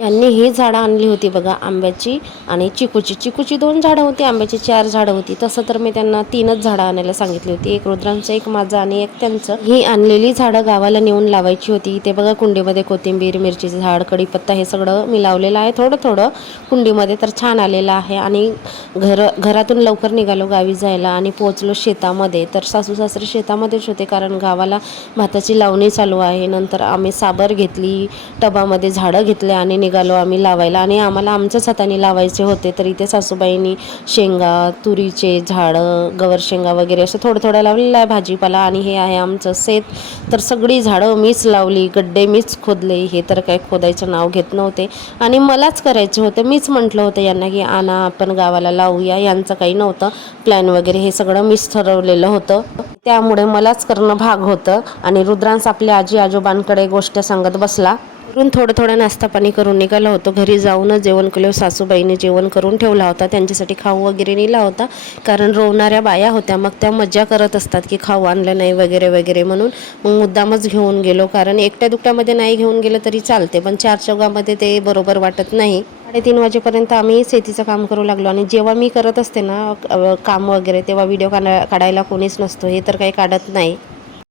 यांनी ही झाडं आणली होती बघा, आंब्याची आणि चिकूची. चिकूची 2 झाडं होती, आंब्याची 4 झाडं होती. तसं तर मी त्यांना 3च झाडं आणायला सांगितली होती, एक रुद्रांचं, एक माझं आणि एक त्यांचं. ही आणलेली झाडं गावाला नेऊन लावायची होती. ते बघा कुंडीमध्ये कोथिंबीर, मिरचीचं झाड, कढीपत्ता हे सगळं मी लावलेलं आहे. थोडं थोडं कुंडीमध्ये, तर छान आलेलं आहे. आणि घरातून लवकर निघालो गावी जायला आणि पोहोचलो शेतामध्ये. तर सासू सासरे शेतामध्येच होते, कारण गावाला भाताची लावणी चालू आहे. नंतर आम्ही साबर घेतली, टबामध्ये झाडं घेतले आणि निघालो आम्ही लावायला. आणि आम्हाला आमच्याच हाताने लावायचे होते. तर इथे सासूबाईंनी शेंगा, तुरीचे झाडं, गवर शेंगा वगैरे असं थोडं थोडं लावलेलं आहे भाजीपाला. आणि हे आहे आमचं शेत. तर सगळी झाडं मीच लावली, गड्डे मीच खोदले. हे तर काय खोदायचं नाव घेत नव्हते आणि मलाच करायचं होतं. मीच म्हटलं होतं यांना की आणा आपण गावाला लावूया. यांचं काही नव्हतं प्लॅन वगैरे, हे सगळं मीच ठरवलेलं होतं. त्यामुळे मलाच करणं भाग होतं. आणि रुद्रांस आपल्या आजी आजोबांकडे गोष्ट सांगत बसला. घरून थोडं नाश्ता पाणी करून निघाला होतो. घरी जाऊनच जेवण केलं. सासूबाईने जेवण करून ठेवला होता, त्यांच्यासाठी खाऊ वगैरे नेला होता, कारण रोवणाऱ्या बाया होत्या. मग त्या मज्जा करत असतात की खाऊ आणलं नाही वगैरे वगैरे म्हणून. मग मुद्दामच घेऊन गेलो, कारण एकट्या दुकट्यामध्ये नाही घेऊन गेलं तरी चालते, पण 4 चौघामध्ये ते बरोबर वाटत नाही. 3:30 वाजेपर्यंत आम्ही शेतीचं काम करू लागलो. आणि जेव्हा मी करत असते ना काम वगैरे, तेव्हा व्हिडिओ काढायला कोणीच नसतो, हे तर काही काढत नाही.